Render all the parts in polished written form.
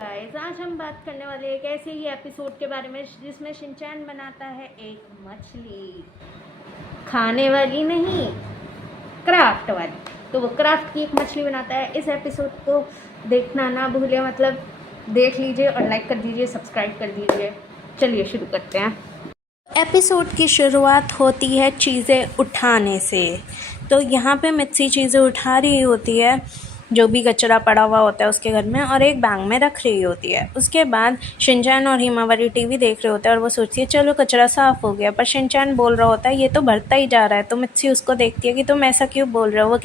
Guys, आज हम बात करने वाले एक ऐसे ही एपिसोड के बारे में जिसमें शिनचैन बनाता है एक मछली, खाने वाली नहीं, क्राफ्ट वाली। तो वो क्राफ्ट की एक मछली बनाता है। इस एपिसोड को देखना ना भूलिए, मतलब देख लीजिए और लाइक कर दीजिए, सब्सक्राइब कर दीजिए। चलिए शुरू करते हैं। एपिसोड की शुरुआत होती है चीज़ें उठाने से। तो यहाँ पे मित्सी चीज़ें उठा रही होती है, जो भी कचरा पड़ा हुआ होता है उसके घर में, और एक बैग में रख रही होती है। उसके बाद शिनचैन और हिमावरी टीवी देख रहे होते हैं और वो सोचती है चलो कचरा साफ़ हो गया, पर शिनचैन बोल रहा होता है ये तो बढ़ता ही जा रहा है। तो मित्सी उसको देखती है कि तुम ऐसा क्यों बोल रहे हो। वो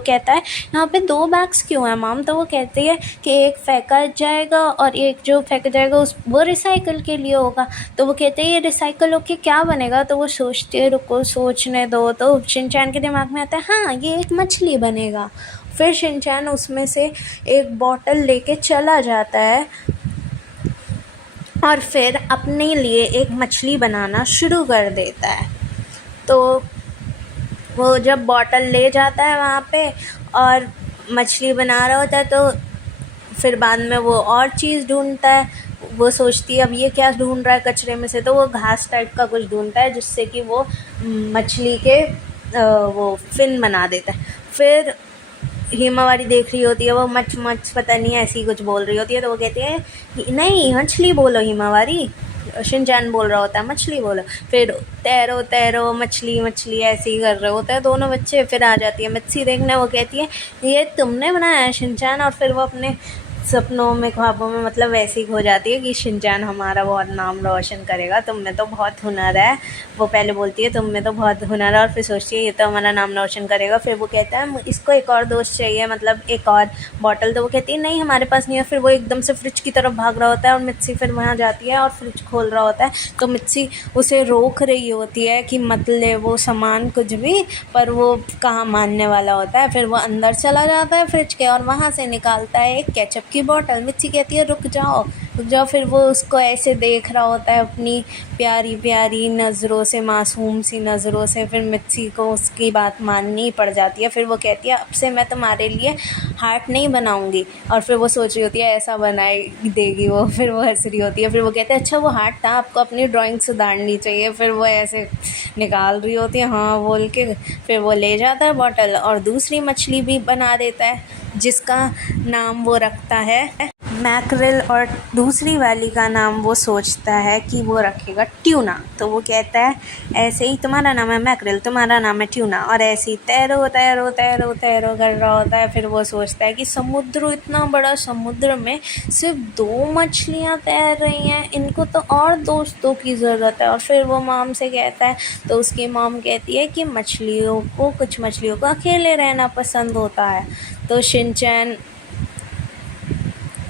कहता है यहाँ पे 2 बैग्स क्यों हैं मॉम। तो वो कहती है कि एक फेंका जाएगा और एक जो फेंका जाएगा वो रिसाइकल के लिए होगा। तो वो कहते हैं ये रिसाइकल होके क्या बनेगा। तो वो सोचती है रुको सोचने दो। तो शिनचैन के दिमाग में आता है हाँ ये एक मछली बनेगा। फिर शिनचैन उसमें से एक बॉटल लेके चला जाता है और फिर अपने लिए एक मछली बनाना शुरू कर देता है। तो वो जब बॉटल ले जाता है वहाँ पे और मछली बना रहा होता है, तो फिर बाद में वो और चीज़ ढूंढता है। वो सोचती है अब ये क्या ढूंढ रहा है कचरे में से। तो वो घास टाइप का कुछ ढूंढता है जिससे कि वो मछली के वो फिन बना देता है। फिर हिमावरी देख रही होती है, वो मच पता नहीं ऐसी कुछ बोल रही होती है। तो वो कहती है नहीं मछली बोलो हिमावरी। शिनचैन बोल रहा होता है मछली बोलो। फिर तैरो तैरो मछली मछली ऐसे ही कर रहे होते हैं दोनों बच्चे। फिर आ जाती है मित्सी देखने। वो कहती है ये तुमने बनाया है शिनचैन। और फिर वो अपने सपनों में ख्वाबों में मतलब वैसे ही हो जाती है कि शिनचैन हमारा बहुत नाम रोशन करेगा, तुम में तो बहुत हुनर है। वो पहले बोलती है तुम में तो बहुत हुनर है और फिर सोचती है ये तो हमारा नाम रोशन करेगा। फिर वो कहता है इसको एक और दोस्त चाहिए, मतलब एक और बॉटल। तो वो कहती है नहीं हमारे पास नहीं है। फिर वो एकदम से फ्रिज की तरफ भाग रहा होता है और मित्सी फिर वहाँ जाती है और फ्रिज खोल रहा होता है। तो मित्सी उसे रोक रही होती है कि मतलब वो सामान कुछ भी, पर वो कहाँ मानने वाला होता है। फिर वो अंदर चला जाता है फ्रिज के और वहाँ से निकालता है एक केचप की बॉटल। मित्सी कहती है रुक जाओ। फिर वो उसको ऐसे देख रहा होता है अपनी प्यारी प्यारी नज़रों से, मासूम सी नज़रों से। फिर मित्सी को उसकी बात माननी पड़ जाती है। फिर वो कहती है अब से मैं तुम्हारे लिए हार्ट नहीं बनाऊंगी। और फिर वो सोच रही होती है ऐसा बनाई देगी वो। फिर वो हंस रही होती है। फिर वो कहते हैं अच्छा वो हार्ट था, आपको अपनी ड्राइंग सुधारनी चाहिए। फिर वो ऐसे निकाल रही होती है हाँ बोल के। फिर वो ले जाता है बॉटल और दूसरी मछली भी बना देता है जिसका नाम वो रखता है मैकरेल, और दूसरी वाली का नाम वो सोचता है कि वो रखेगा ट्यूना। तो वो कहता है ऐसे ही तुम्हारा नाम है मैकरेल, तुम्हारा नाम है ट्यूना, और ऐसे ही तैरो तैरो तैरो तैरो कर रहा होता है। फिर वो सोचता है कि समुद्र, इतना बड़ा समुद्र में सिर्फ 2 मछलियाँ तैर रही हैं, इनको तो और दोस्तों की ज़रूरत है। और फिर वो मॉम से कहता है तो उसकी मॉम कहती है कि कुछ मछलियों को अकेले रहना पसंद होता है। तो शिनचैन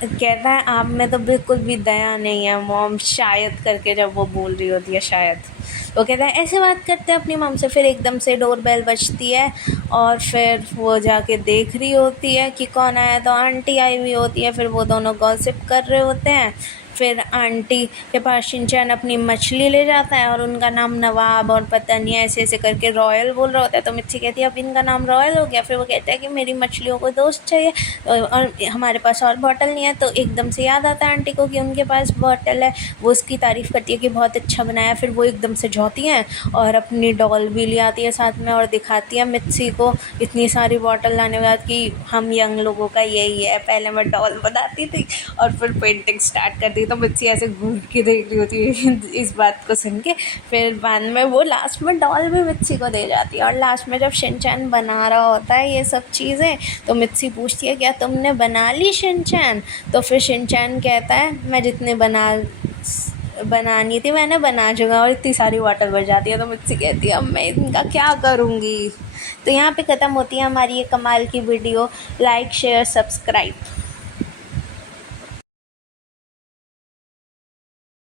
कहता है आप में तो बिल्कुल भी दया नहीं है मॉम, शायद करके जब वो बोल रही होती है शायद। वो कहता है ऐसे बात करते हैं अपनी मॉम से। फिर एकदम से डोरबेल बजती है और फिर वो जाके देख रही होती है कि कौन आया। तो आंटी आई हुई होती है। फिर वो दोनों गॉसिप कर रहे होते हैं। फिर आंटी के पास शिनचैन अपनी मछली ले जाता है और उनका नाम नवाब और पता नहीं ऐसे ऐसे करके रॉयल बोल रहा होता है। तो मिर्ची कहती है अब इनका नाम रॉयल हो गया। फिर वो कहता है कि मेरी मछलियों को दोस्त चाहिए और हमारे पास और बॉटल नहीं है। तो एकदम से याद आता है आंटी को कि उनके पास बॉटल है। वो उसकी तारीफ़ करती है कि बहुत अच्छा बनाया। फिर वो एकदम से झोंकती हैं और अपनी डॉल भी ले आती है साथ में और दिखाती है मिर्ची को इतनी सारी बॉटल लाने के बाद कि हम यंग लोगों का यही है, पहले मैं डॉल बनाती थी और फिर पेंटिंग स्टार्ट कर दी। तो मिर्ची ऐसे घूर के देख रही होती है इस बात को सुन के। फिर बाद में वो लास्ट में डॉल भी मिर्ची को दे जाती है। और लास्ट में जब शिनचैन बना रहा होता है ये सब चीज़ें, तो मिर्ची पूछती है क्या तुमने बना ली शिनचैन। तो फिर शिनचैन कहता है मैं जितने बनानी थी मैंने बना चुका। और इतनी सारी बॉटल बच जाती है। तो मिर्ची कहती है अब मैं इनका क्या करूँगी। तो यहाँ पे ख़त्म होती है हमारी ये कमाल की वीडियो। Like share subscribe.